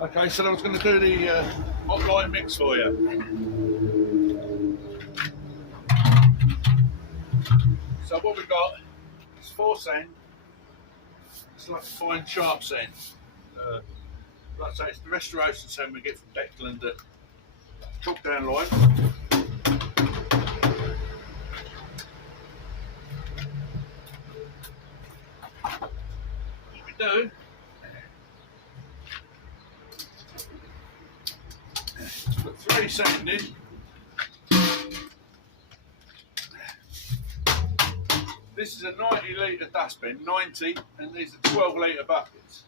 Okay, so I was going to do the hot lime mix for you. So what we've got is 4 sand. It's like a fine sharp sand. Like I say, it's the restoration sand we get from Declan that chalk down lime. What we do, put 3 sand in. This is a 90 litre dustbin, 90, and these are 12 litre buckets.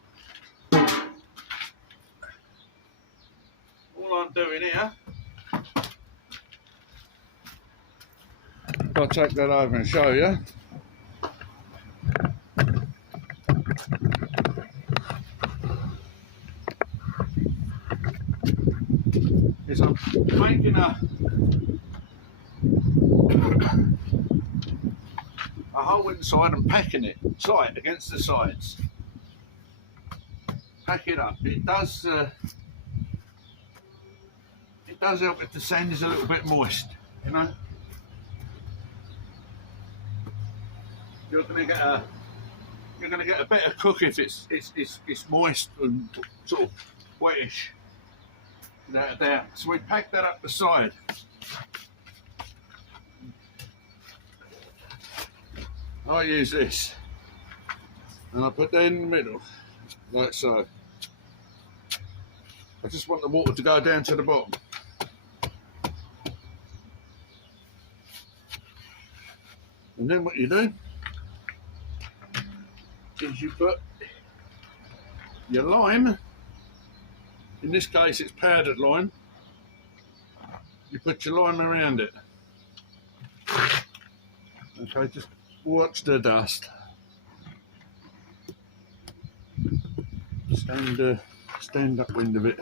All I'm doing here, I'll take that over and show you. Is I'm making a hole inside and packing it tight against the sides. Pack it up. It does help if the sand is a little bit moist, you know. You're gonna get a better cook if it's moist and sort of wettish, without a doubt. So we pack that up the side. I use this, and I put that in the middle, like so. I just want the water to go down to the bottom. And then what you do is you put your lime, in this case it's powdered lime, you put your lime around it. Okay, just watch the dust. Stand upwind of it.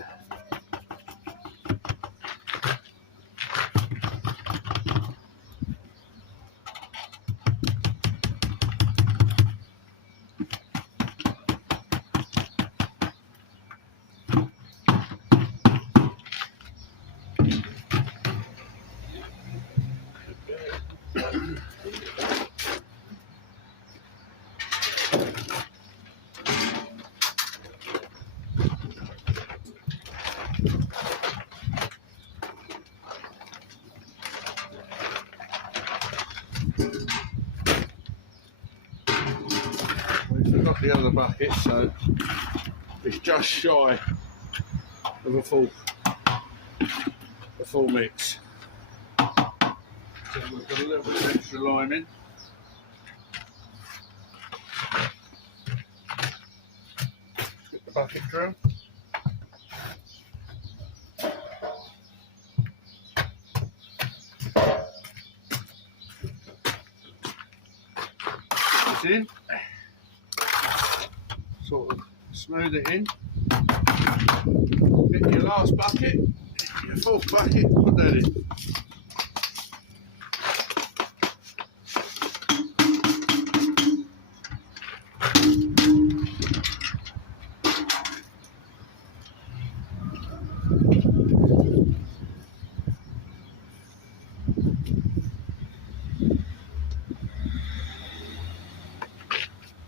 We've got the other bucket, so it's just shy of a full mix. So we've got a little bit of extra lime in. Get the bucket through. Put it in. Sort of smooth it in. Get your last bucket, your 4th bucket, put that in.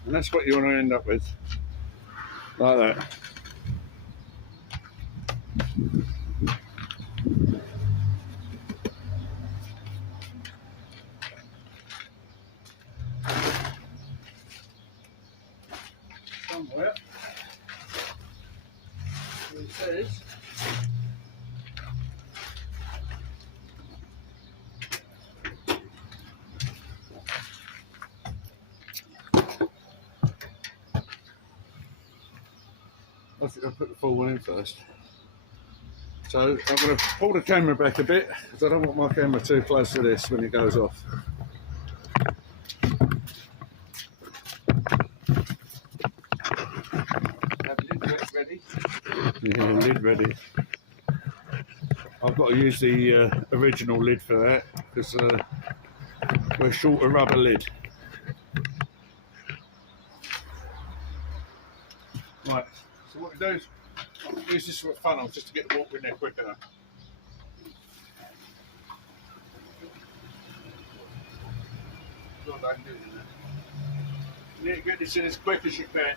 And that's what you want to end up with. Like that. Somewhere it says I think I'll put the full one in first. So I'm going to pull the camera back a bit because I don't want my camera too close to this when it goes off. Have lid ready? Yeah, lid ready. I've got to use the original lid for that because we're short a rubber lid. Right, so what we do is I'll use this for a funnel just to get the water in there quicker. God, I can do it in there. You need to get this in as quick as you can.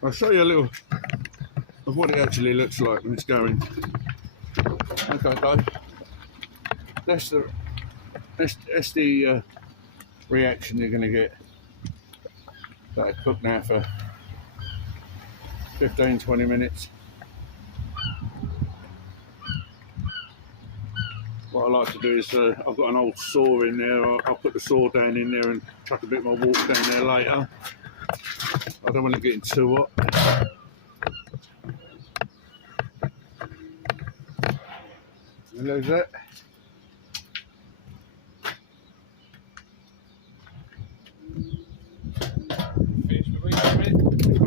I'll show you a little of what it actually looks like when it's going. Okay, guys. That's the reaction you're going to get. That'll cook now for 15-20 minutes. What I like to do is, I've got an old saw in there. I'll put the saw down in there and chuck a bit more water down there later. I don't want it getting too hot. And there's that. Finish with reading, Thank you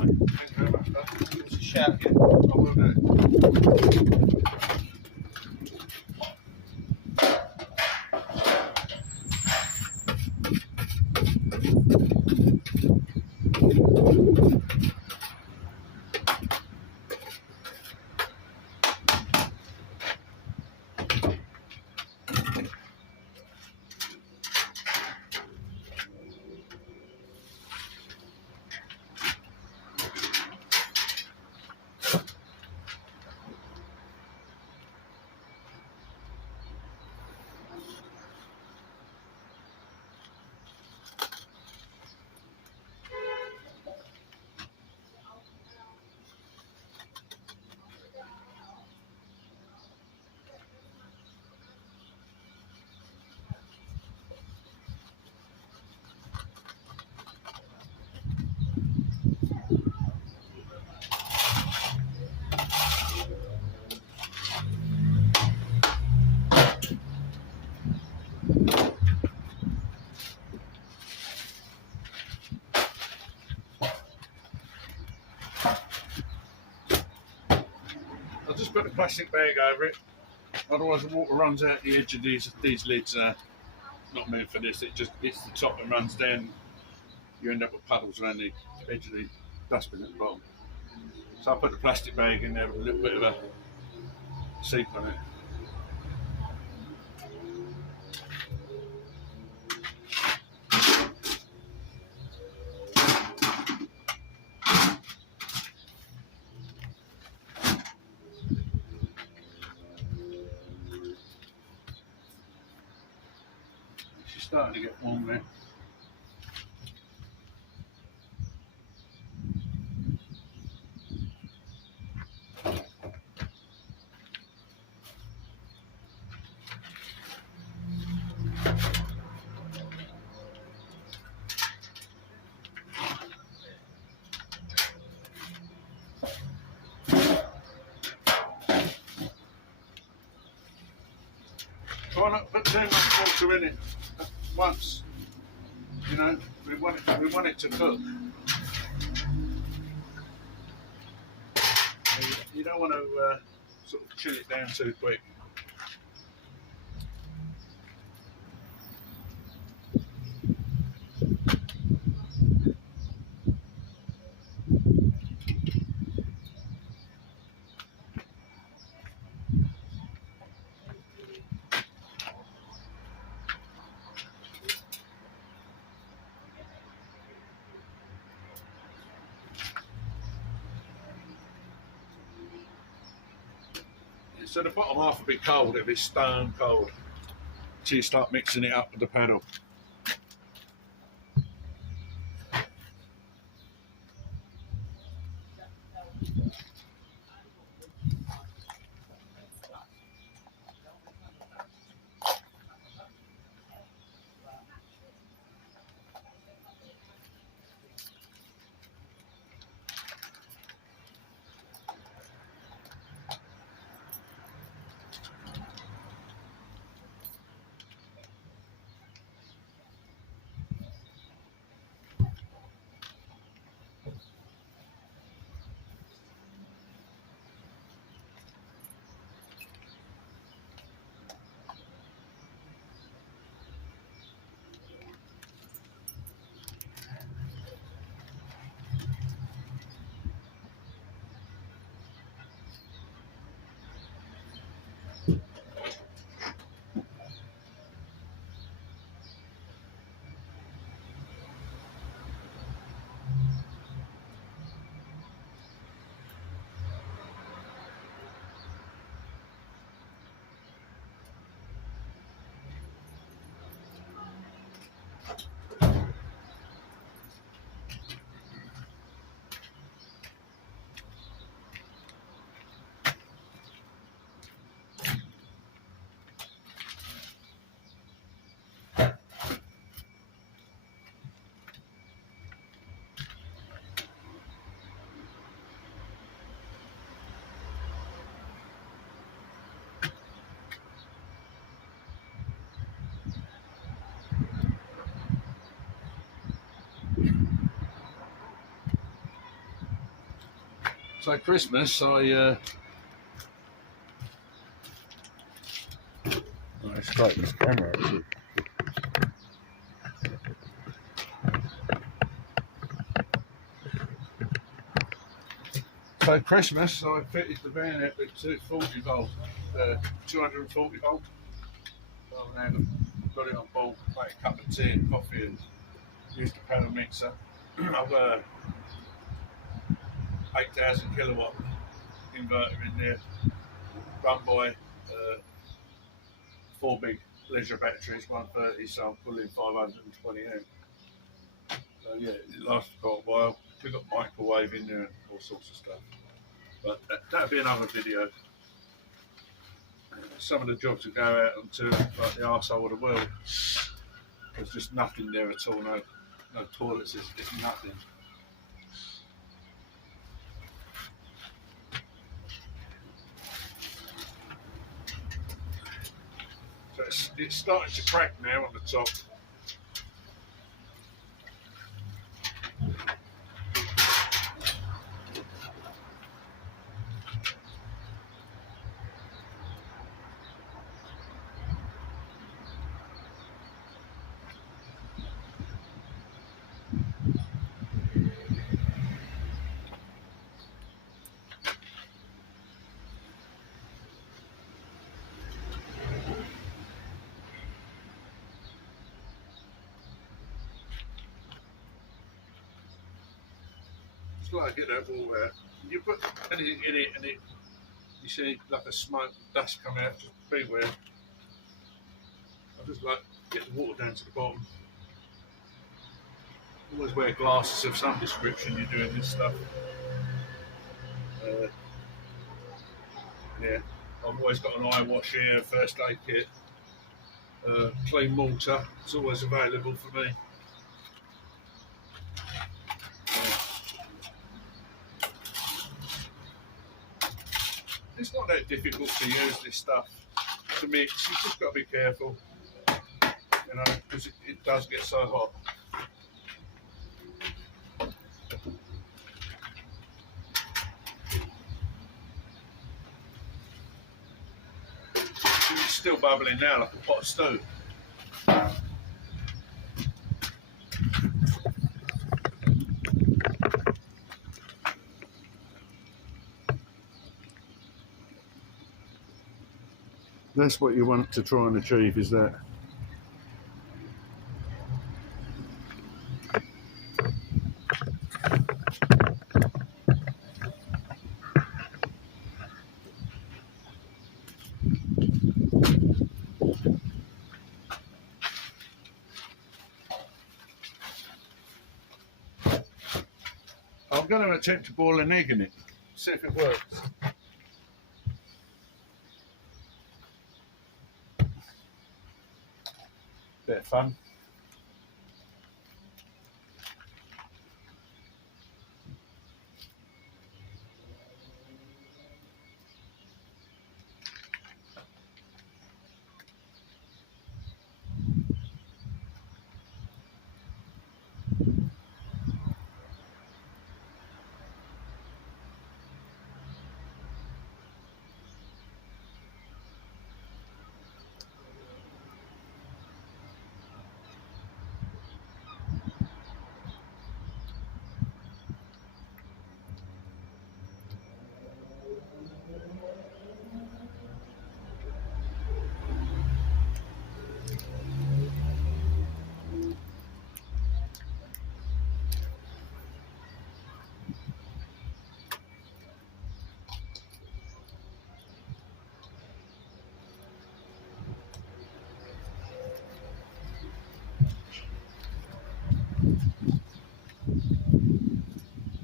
very much. It's a shout, yeah. I will do. I'll just put a plastic bag over it, otherwise the water runs out the edge of these lids. Not meant for this, it just hits the top and runs down. You end up with puddles around the edge of the dustbin at the bottom. So I'll put the plastic bag in there with a little bit of a seep on it. She's starting to get warm there. Try not to put too much water in it at once. You know, we want it to cook. You don't want to sort of chill it down too quick. So the bottom half will be cold, it'll be stone cold. So you start mixing it up with the paddle. So Christmas, let's straight this camera actually. So Christmas, I fitted the van out with 240 volt, 240 volt. So I've now got it on board, make a cup of tea and coffee and use the panel mixer. I've got a 8,000 kilowatt inverter in there, run by 4 big leisure batteries, 130, so I'm pulling 520 amp. So yeah, it lasts quite a while. We've got microwave in there and all sorts of stuff. But that'll be another video. Some of the jobs that go out onto like the arsehole of the world, there's just nothing there at all, no toilets, it's nothing. So it's starting to crack now on the top. Just like get that all out. You put anything in it and you see like a smoke, dust come out, just beware. I just like get the water down to the bottom. Always wear glasses of some description you're doing this stuff. Yeah, I've always got an eye wash here, first aid kit, clean mortar, it's always available for me. It's not that difficult to use this stuff to mix, you've just got to be careful, you know, because it does get so hot. It's still bubbling now like a pot of stew. That's what you want to try and achieve, is that. I'm going to attempt to boil an egg in it, see if it works. Bit of fun.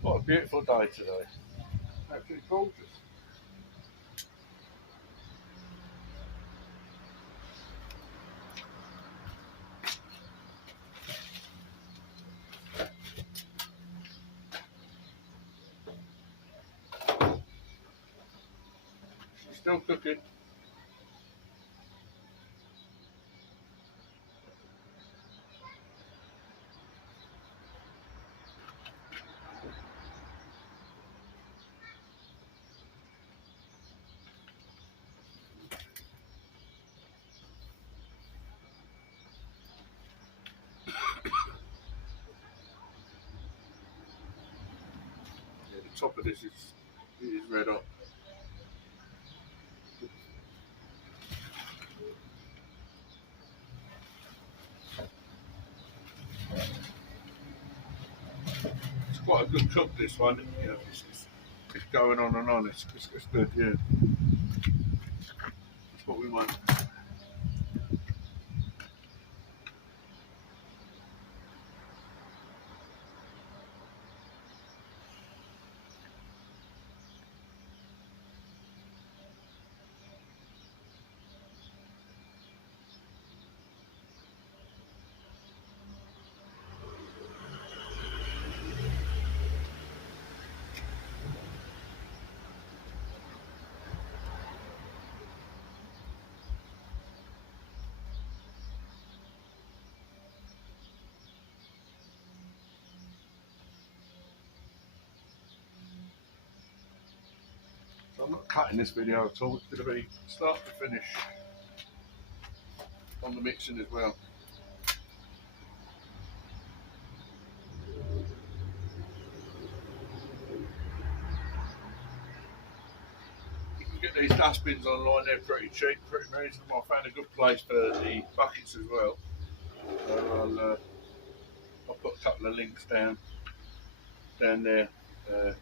What a beautiful day today. Absolutely gorgeous. She's still cooking. top of this is red hot. It's quite a good cook, this one. You know, it's going on and on. It's good, yeah. That's what we want. So I'm not cutting this video at all. It's going to be start to finish on the mixing as well. You can get these dustbins online. They're pretty cheap, pretty reasonable. I found a good place for the buckets as well. So I'll put a couple of links down there for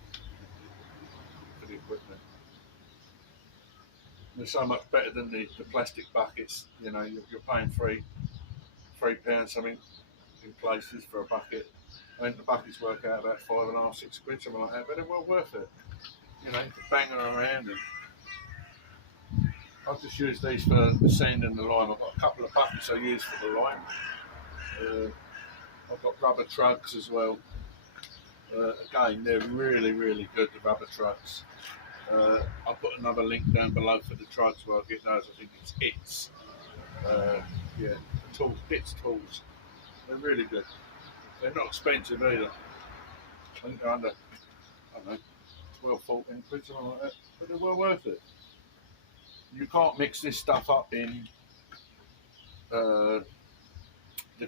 the equipment. They're so much better than the plastic buckets. You know, you're paying £3 something in places for a bucket. I think the buckets work out about £5.5, £6, something like that, but they're well worth it. You know, bang them around. And I've just used these for the sand and the lime. I've got a couple of buckets I use for the lime. I've got rubber trucks as well. Again, they're really, really good, the rubber trucks. I'll put another link down below for the trucks where I get those. I think it's HITS. Yeah, tools, HITS tools. They're really good. They're not expensive either. I think they're under, I don't know, 12, 14 quid, something like that. But they're well worth it. You can't mix this stuff up in the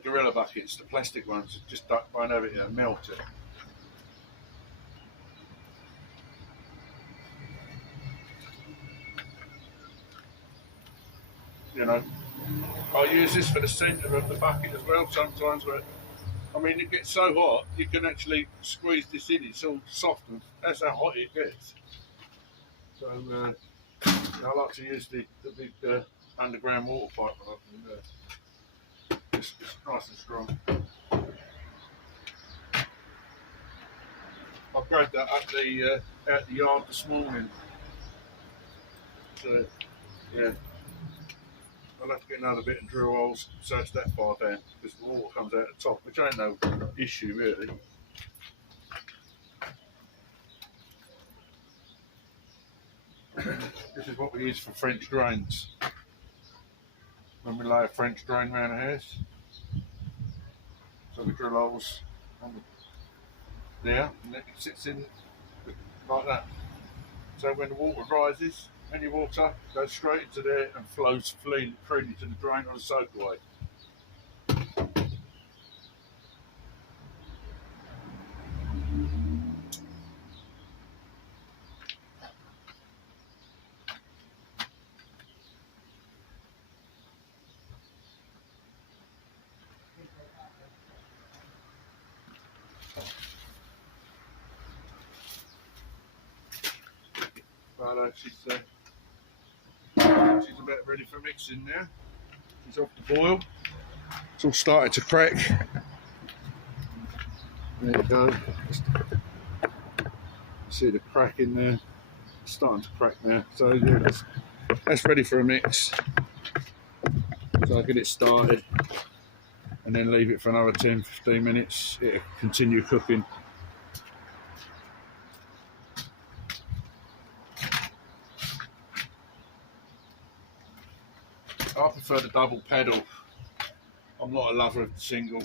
Gorilla buckets, the plastic ones. Just won't have it, you know, melt it. You know, I use this for the centre of the bucket as well sometimes, but I mean, it gets so hot you can actually squeeze this in. It's all soft, and that's how hot it gets. So I like to use the big underground water pipe when I can. It's nice and strong. I grabbed that up out the yard this morning. So yeah. I'll have to get another bit and drill holes so it's that far down because the water comes out the top, which ain't no issue really. This is what we use for French drains. When we lay a French drain around the house. So we drill holes on there and then it sits in like that. So when the water rises, any water goes straight into there and flows freely to the drain or the soakaway. But she's about ready for mixing now. She's off the boil. It's all started to crack. There you go. See the crack in there. It's starting to crack now. So yeah, that's ready for a mix. So I'll get it started and then leave it for another 10-15 minutes. It'll continue cooking. I prefer the double pedal. I'm not a lover of the single.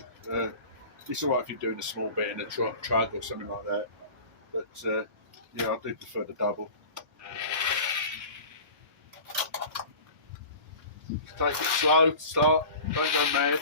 It's alright if you're doing a small bit in a truck or something like that. But yeah, I do prefer the double. Take it slow, start, don't go mad.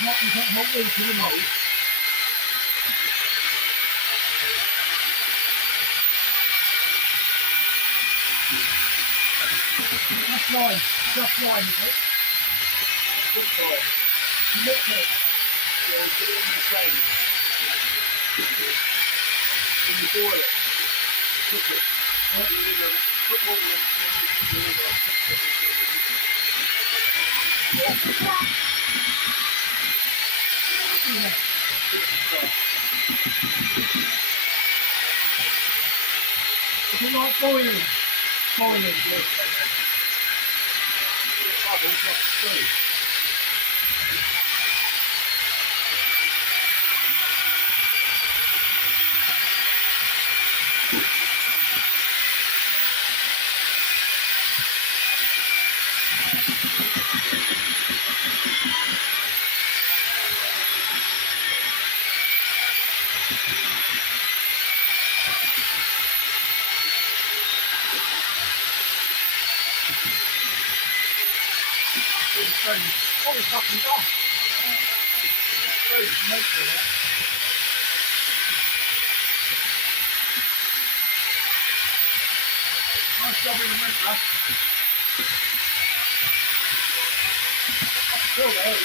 Hot water to the mold. Just line, is it? Which line? You look at it. Yeah, put it in the flame. When you boil it, cook it. Put water in Is it like boiling? Boiling, yes. Bubbles, not stew. Oh, it's fucking gone. Nice job in the winter. Still there.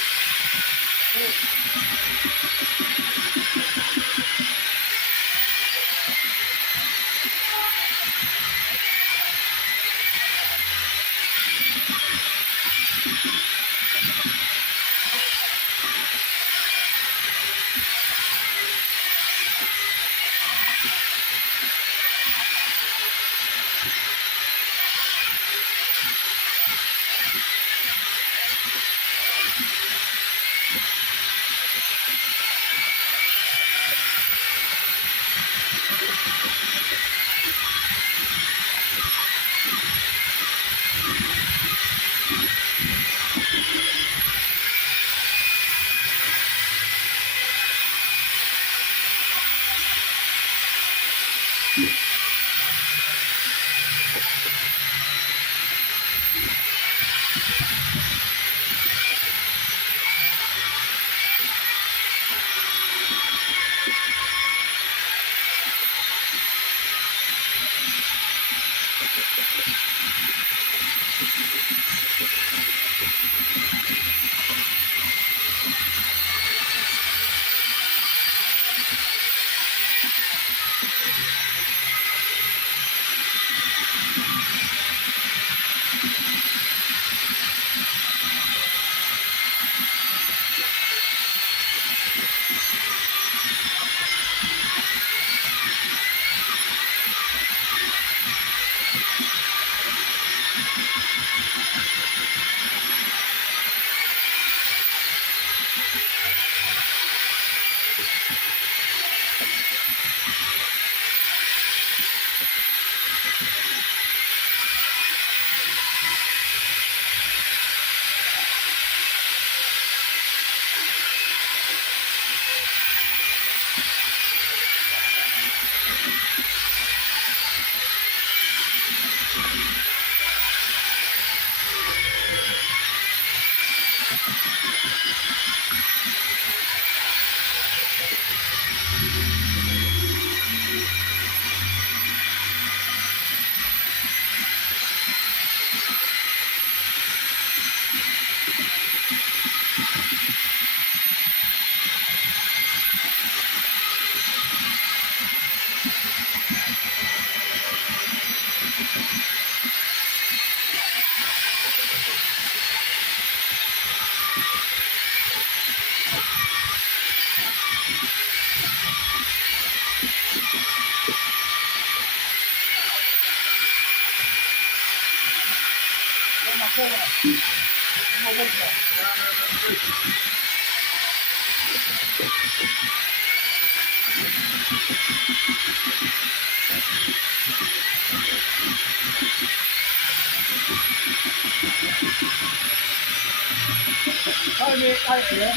Time it out here.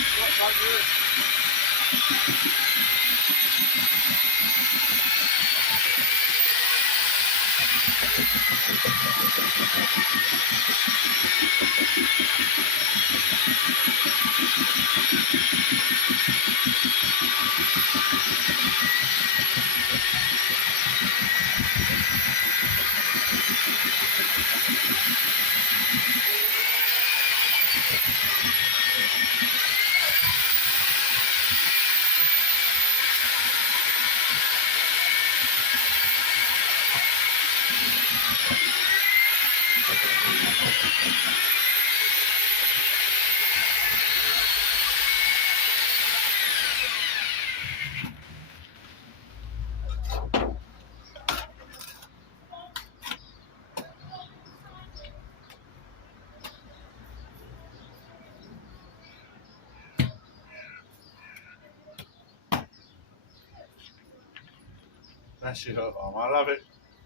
That's your hot arm. I love it.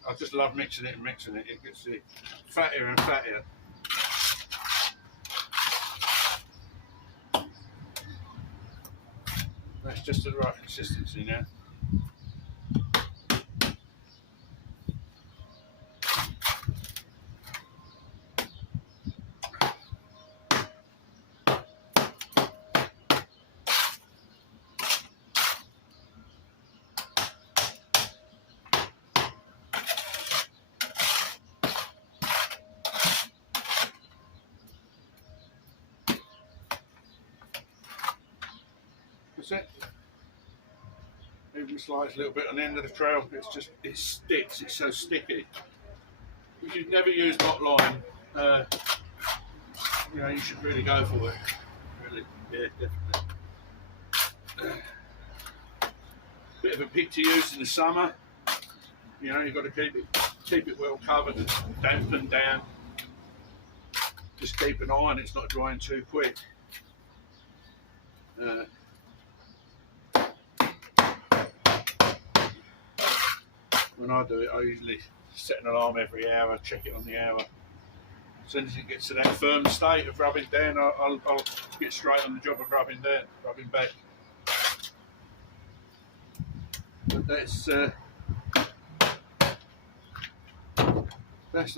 I just love mixing it and mixing it. It gets fattier and fattier. That's just the right consistency now. That's it. Even slides a little bit on the end of the trail. It sticks. It's so sticky. If you've never used hot lime, you know, you should really go for it. Really, yeah, definitely. Bit of a pick to use in the summer. You know, you've got to keep it well covered and dampened down. Just keep an eye on it, it's not drying too quick. When I do it, I usually set an alarm every hour, check it on the hour. As soon as it gets to that firm state of rubbing down, I'll get straight on the job of rubbing back. But that's the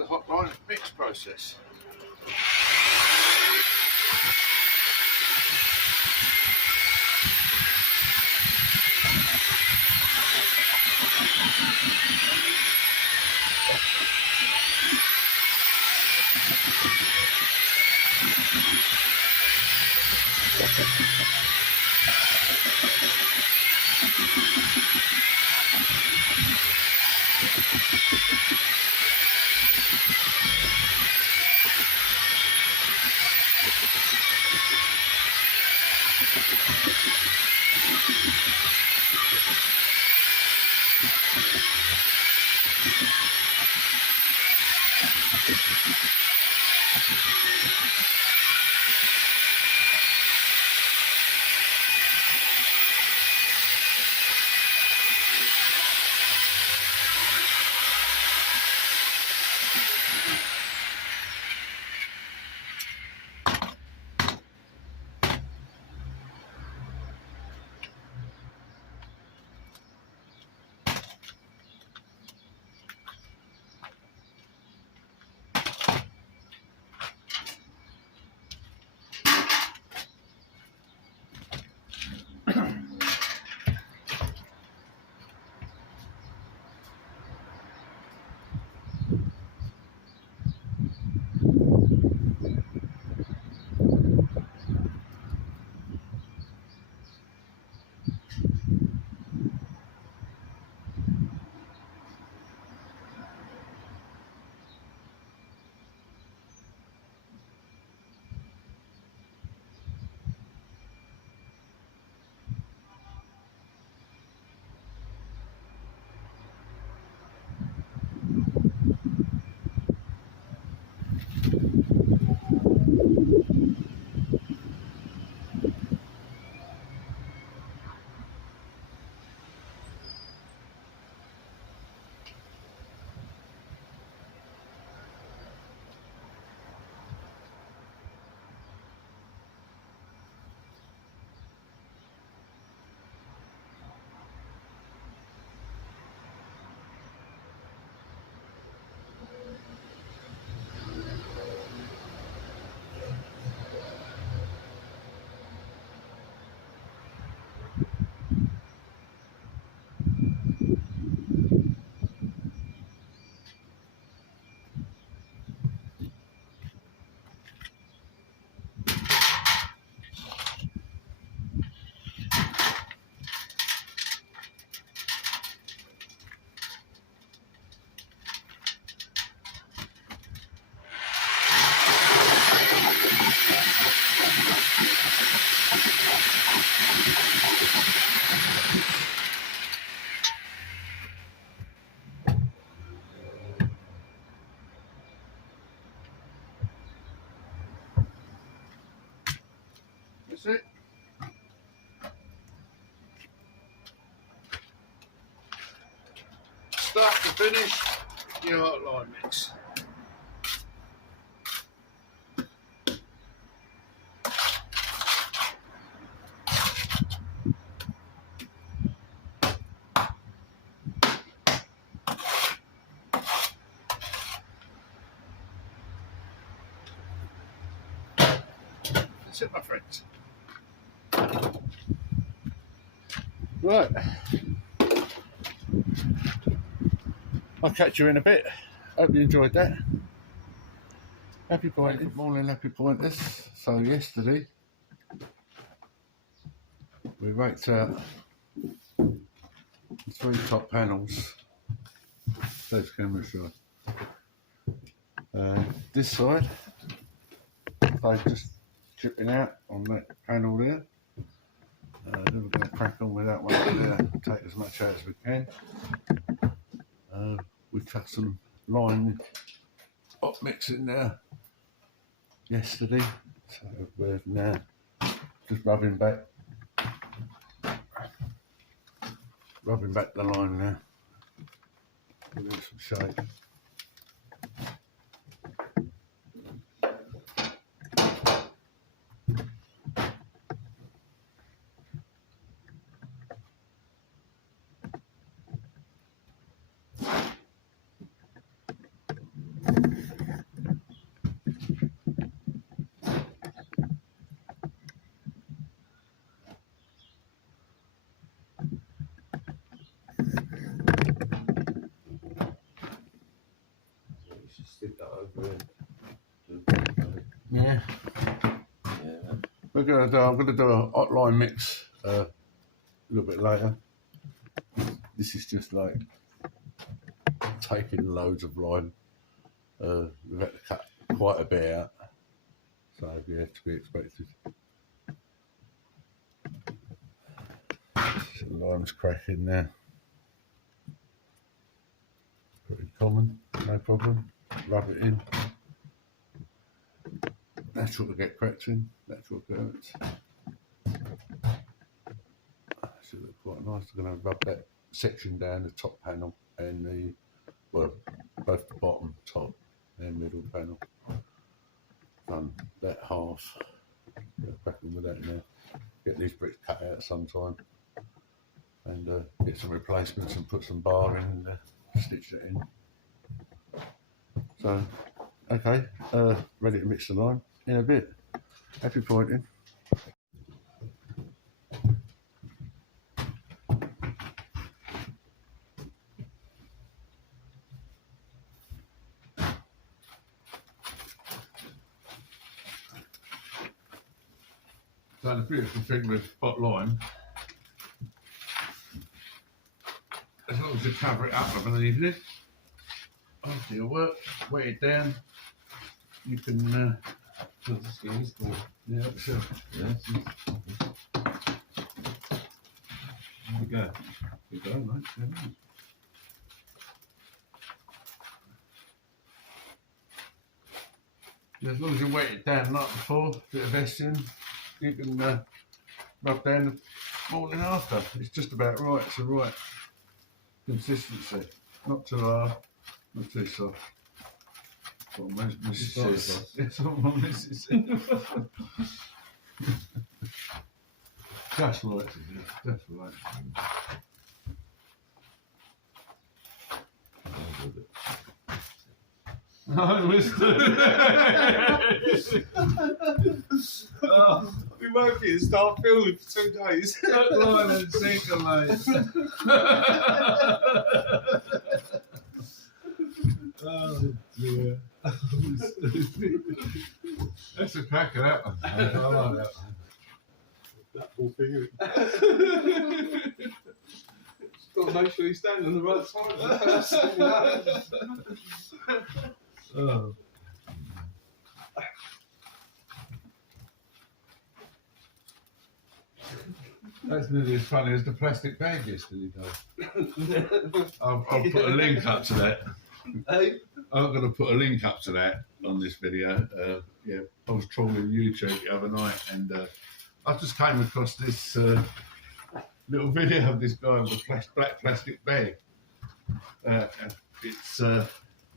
hot lime mix process. That's it. Start to finish, your outline mix. That's it, my friends. Right. I'll catch you in a bit. Hope you enjoyed that. Happy pointing. Good morning, happy pointers. So yesterday we raked out the 3 top panels. Those cameras side. This side, they're just chipping out on that panel there. Then we're going to crack on with that one there, take as much out as we can. We cut some line hot mix in there yesterday, so we're now just rubbing back the line now. Give it some shape. Stick that over in. Yeah. Yeah. I'm gonna do a hot line mix a little bit later. This is just like taking loads of line. We've had to cut quite a bit out, so yeah, to be expected. So the lime's cracking now. Pretty common, no problem. Rub it in. Natural to get cracked in, natural occurrence. Should look quite nice. I'm going to rub that section down the top panel and the, well, both the bottom, top and middle panel. Done that half. Cracking with that now. Get these bricks cut out sometime and get some replacements and put some bar in and stitch that in. So, okay, ready to mix the lime in a bit. Happy pointing. So the beautiful thing with hot lime, as long as you cover it up underneath it, after your work, wet it down, you can yeah, sure. Yeah. There we go. You go, mate. Yeah, as long as you wet it down like before, bit of vesting, you can rub down the morning after. It's just about right. It's the right consistency. Not too hard, not too soft. That's what Mrs. says. That's what my missus says. Just right, just right. No, mister. Oh, we won't be start filming for 2 days. Look line and sinker, mate. Oh dear. That's a cracker, that one. I like that one. That whole thing. Got to make sure you stand on the right side. Oh. That's nearly as funny as the plastic bag yesterday, though. I'll put a link up to that. Hey? I'm going to put a link up to that on this video. Yeah, I was trawling YouTube the other night and I just came across this little video of this guy with a black plastic bag. It's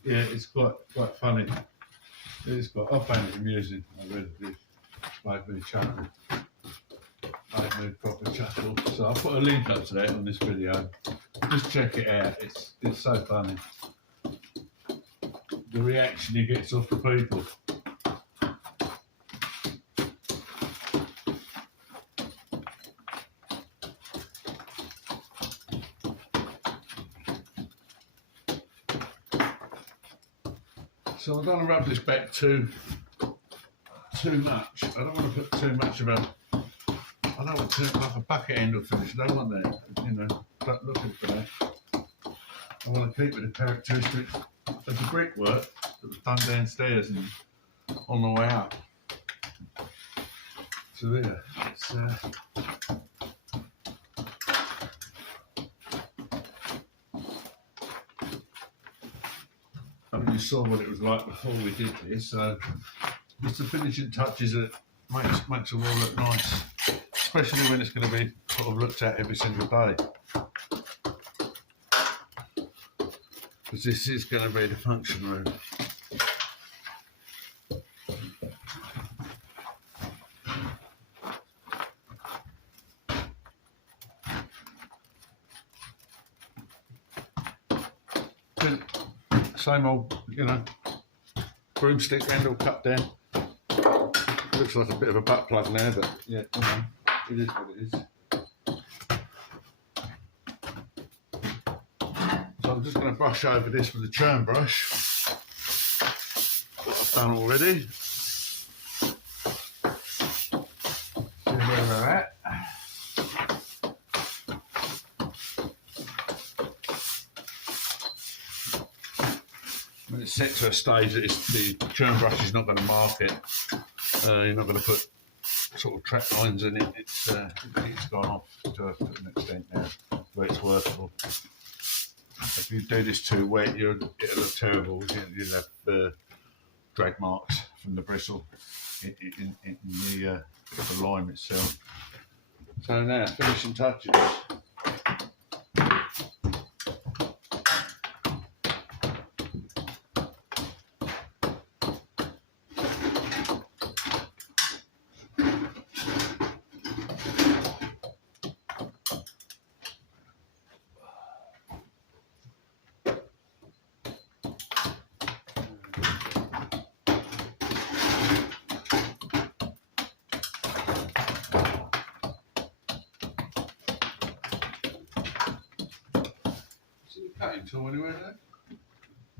yeah, it's quite funny. It's quite. I find it amusing. I really do. Made me chuckle. Made me proper chuckle. So I'll put a link up to that on this video. Just check it out. It's so funny. The reaction he gets off the people. So I don't want to rub this back too much. I don't want to put too much of a. I don't want too like a bucket handle finish. I don't want that. You know, not looking for that. I want to keep with the characteristics of the brickwork that was done downstairs and on the way up. So there, it's I mean, you saw what it was like before we did this, so it's the finishing touches that makes the wall look nice, especially when it's going to be sort of looked at every single day. Because this is going to be the function room. Same old, you know, broomstick handle cut down. Looks like a bit of a butt plug now, but yeah, you know, it is what it is. So I'm just going to brush over this with a churn brush, what I've done already. set to a stage that the churn brush is not going to mark it. You're not going to put sort of track lines in it. It's gone off to an extent now where it's workable. If you do this too wet, it'll look terrible. You'll have drag marks from the bristle in the lime itself. So now, finishing touches. Cutting tool anywhere there?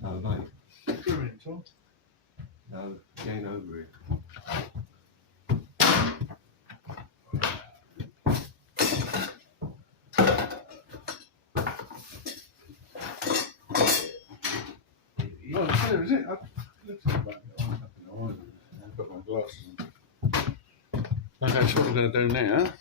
No, mate. Trimming tool? No, again over it. Oh, it's there, is it? Let's talk about it. I've got my glasses on. Okay, so what we're going to do now.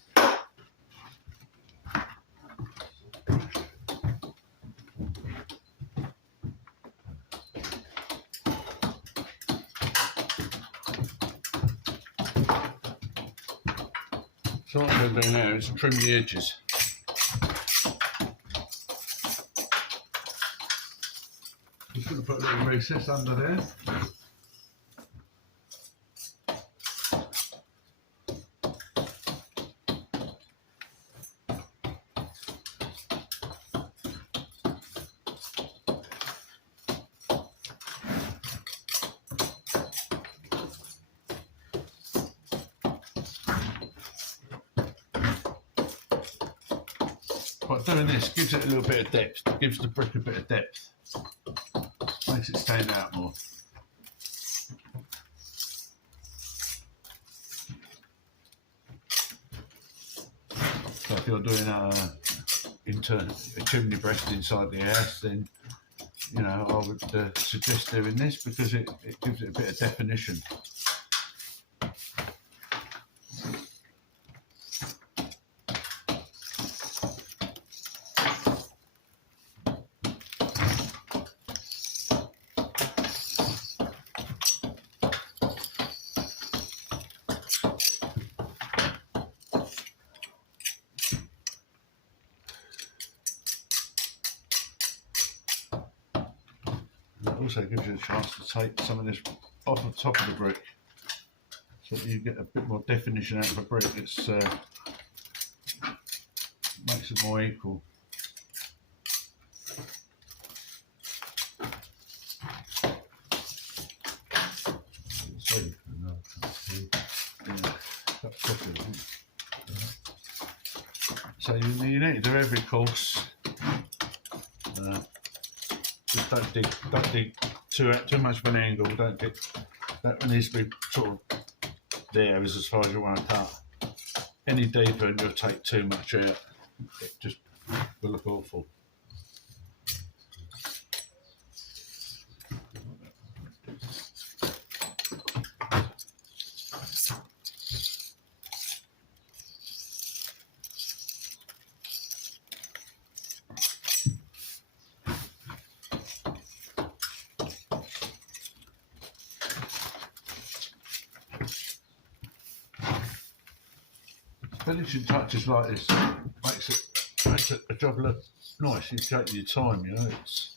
So what I'm going to do now is trim the edges. Just going to put a little recess under there. By doing this, gives it a little bit of depth, gives the brick a bit of depth, makes it stand out more. So if you're doing a chimney breast inside the house, then I would suggest doing this because it gives it a bit of definition. It also gives you a chance to take some of this off the top of the brick so that you get a bit more definition out of the brick. It's makes it more equal. So you need to do every course. Just don't dig too much of an angle. Don't get that one needs to be sort of there as far as you want to cut. Any deeper and you'll take too much out. It just will look awful. Finishing touches like this makes it a job look nice. You take your time, it's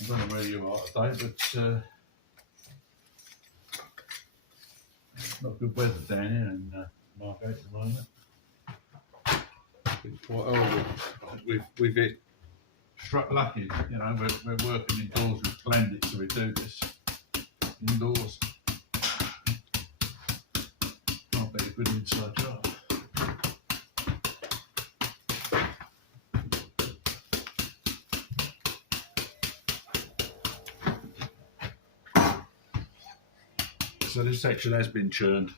I don't know where you are today, but not good weather down here in Margate at the moment. It's quite horrible. We've hit struck lucky, you know, we're working indoors with blended, so we do this indoors. Might be a good inside job. So this section has been churned.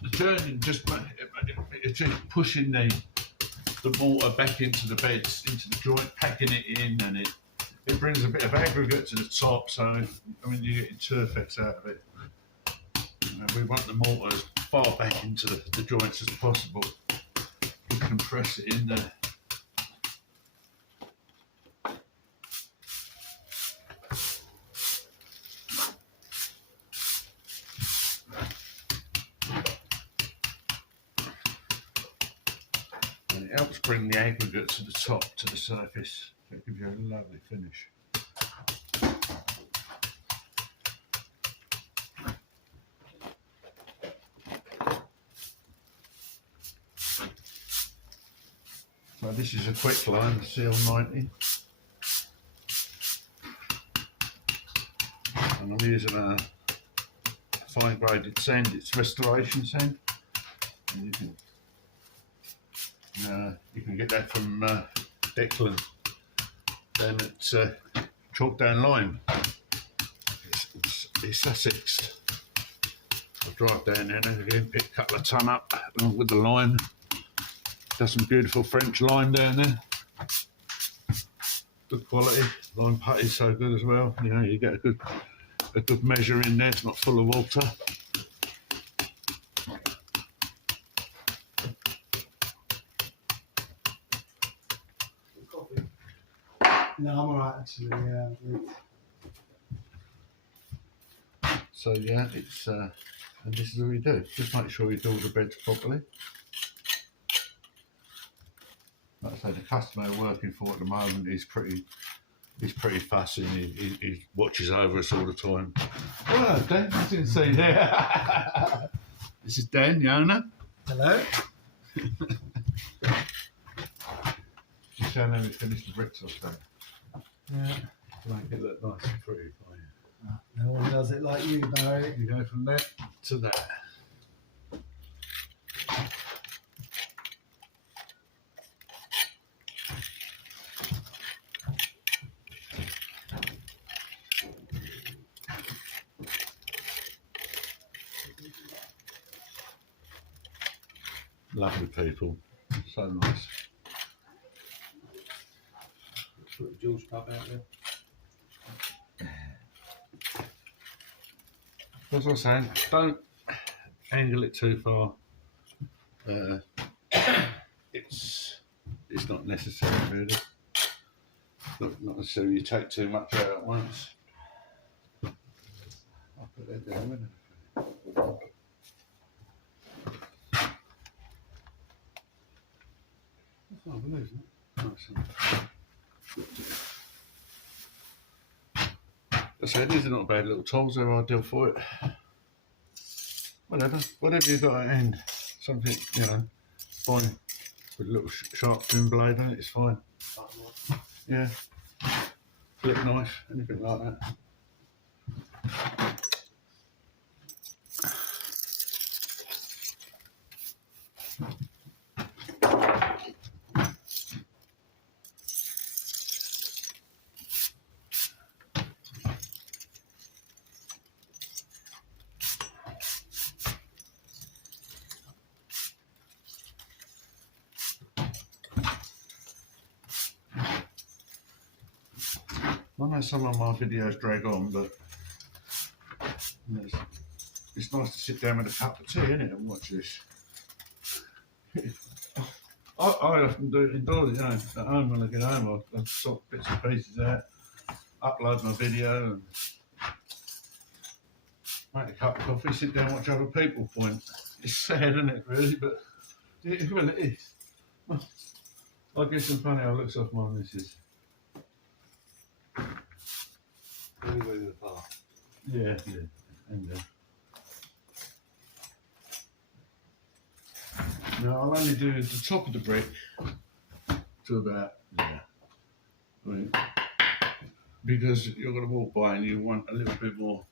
The churning it's just pushing the mortar back into the beds, into the joint, packing it in, and it brings a bit of aggregate to the top, so I mean you're getting turfex out of it. You know, we want the mortar as far back into the joints as possible. You can press it in there. And it helps bring the aggregate to the top, to the surface. So it gives you a lovely finish. So this is a quick line, the CL90. And I'm using a fine graded sand, it's restoration sand. And you can get that from Declan down at Chalk Down Line. It's Sussex. I'll drive down there and again, pick a couple of ton up along with the line. Got some beautiful French lime down there. Good quality. Lime putty's so good as well. You know, you get a good measure in there. It's not full of water. Coffee? No, I'm alright actually. Yeah. So yeah, it's and this is what we do. Just make sure you do all the beds properly. Like I say, the customer we're working for at the moment is pretty fussy. He watches over us all the time. Oh, hello, Dan. I didn't see you there. This is Dan, the owner. Hello. Just showing how we finished the bricks off there. Yeah. To make it look nice and pretty for you. No one does it like you, Barry. You go from there to there. Lovely people, so nice. Put the George pub out there. As I was saying, don't angle it too far. It's not necessary really. Not necessarily you take too much out at once. I'll put that down with it. That's not blue, isn't it? Nice. I said these are not bad little tools, they're ideal for it. Whatever you've got at hand, something, you know, fine. With a little sharp thin blade on it, it's fine. Yeah. Flip knife, anything like that. I know some of my videos drag on, but it's nice to sit down with a cup of tea, isn't it, and watch this. I often do it indoors, you know, at home when I get home. I sort bits and pieces out, upload my video, and make a cup of coffee, sit down and watch other people point. It's sad, isn't it, really? But Well, it is. Well, I get some funny how it looks off my missus. Anyway, in the park. Yeah. And no, I'll only do the top of the brick to about there. I mean, because you're going to walk by and you want a little bit more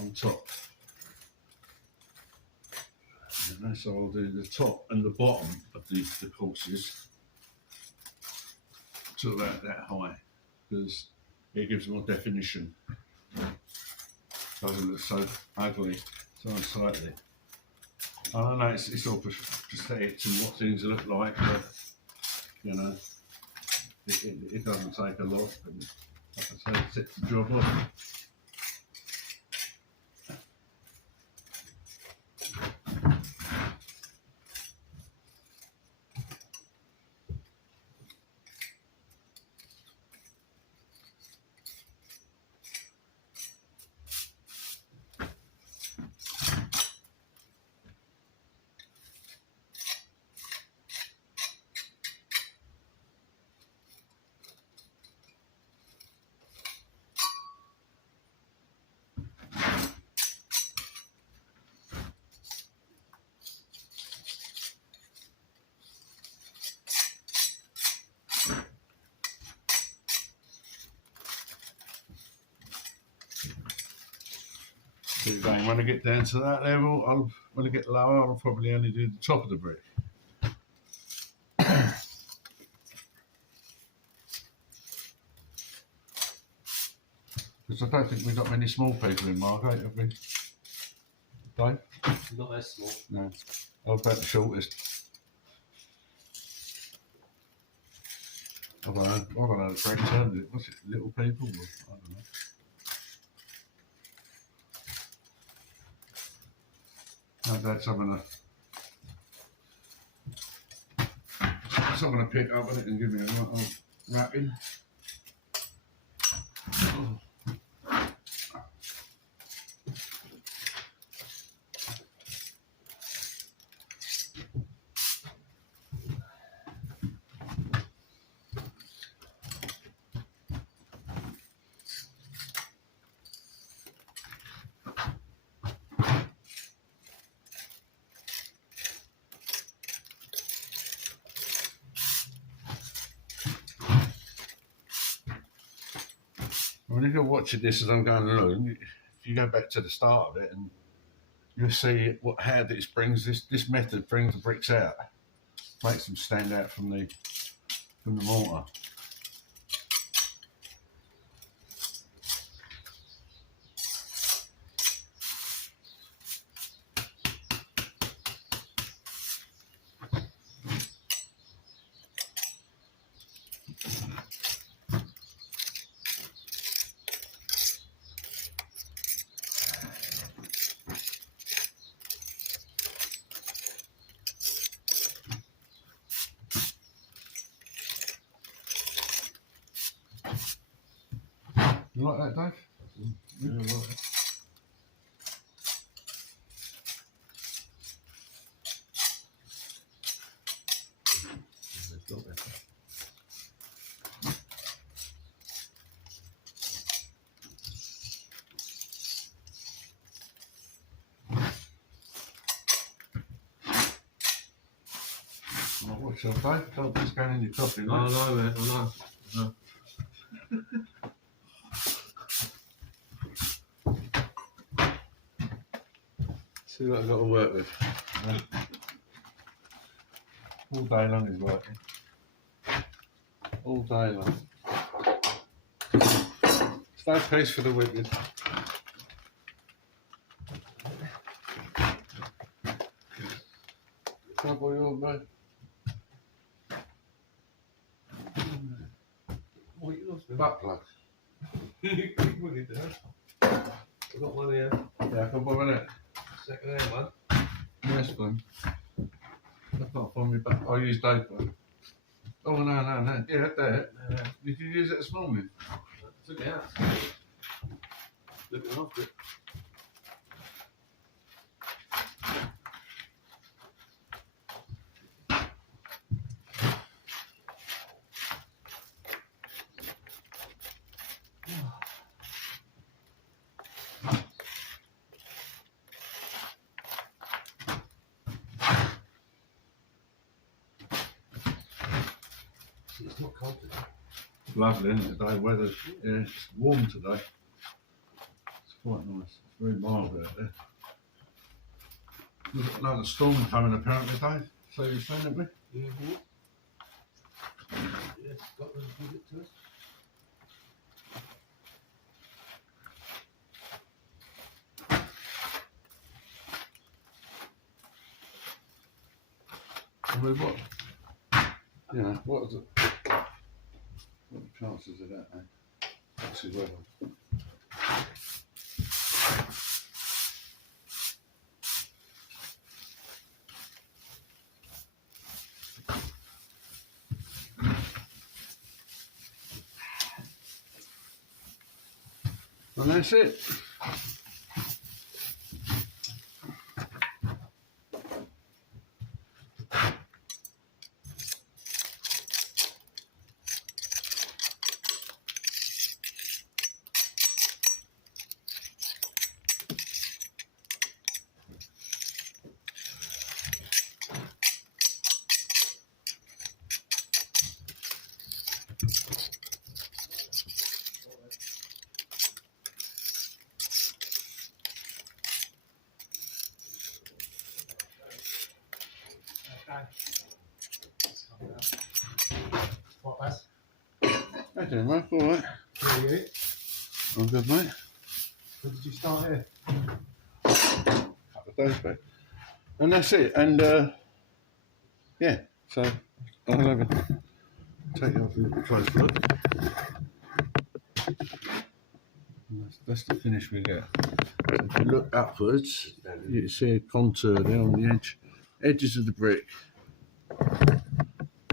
on top. And so I'll do the top and the bottom of the courses to about that high, because it gives more definition. Doesn't look so ugly, so unsightly. I don't know, it's all prosthetics and what things look like, but you know, it doesn't take a lot, but like I say, it sets the job off. Keep going. When I get down to that level, when I get lower, I'll probably only do the top of the brick. Because I don't think we've got many small people in Margate, have we? Dave? Not as small. No. I was about the shortest. I don't know the correct term. What's it? Little people? Or, I don't know. No, Dad's having to pick up on it and give me a right old wrapping. Oh. I mean, if you're watching this as I'm going along, if you go back to the start of it, and you'll see how this method brings the bricks out, makes them stand out from the mortar. You like that, Dave? Yeah, I like it. Watch yourself, Dave. Don't be going in your coffee, mate. I know, man. I know. See what I've got to work with. Yeah. All day long he's working. All day long. It's no peace for the wicked. Trouble you, mate. What you lost, man? Butt plugs. You put it down. I've got one here. Yeah, I can buy that. Second hand one. Nice one. I can't find me back. I'll use Dave one. Oh, no. Yeah, there. Did you use it this morning? Took it out. Looking after it. It's not cold today. Lovely, isn't it, today? Weather's it's warm today. It's quite nice. It's very mild out there. We've got another storm coming apparently, Dave. So you're saying, haven't we? Yeah, what? Yeah, Scotland give it to us. I mean, what? You know, what are the chances of that, eh? What's the weather? And that's it. What, Baz? How you doing, Mark? All right. Yeah, you? I'm good, mate. When did you start here? Couple of days back. And that's it. And yeah, so I'll have a take you off a little close look. And that's the finish we get. So if you look upwards, you can see a contour there on the edges of the brick.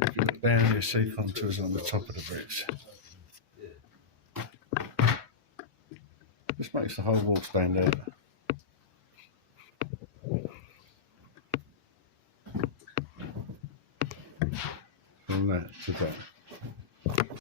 If you look down, you see contours on the top of the bricks. This makes the whole wall stand out. From that to that.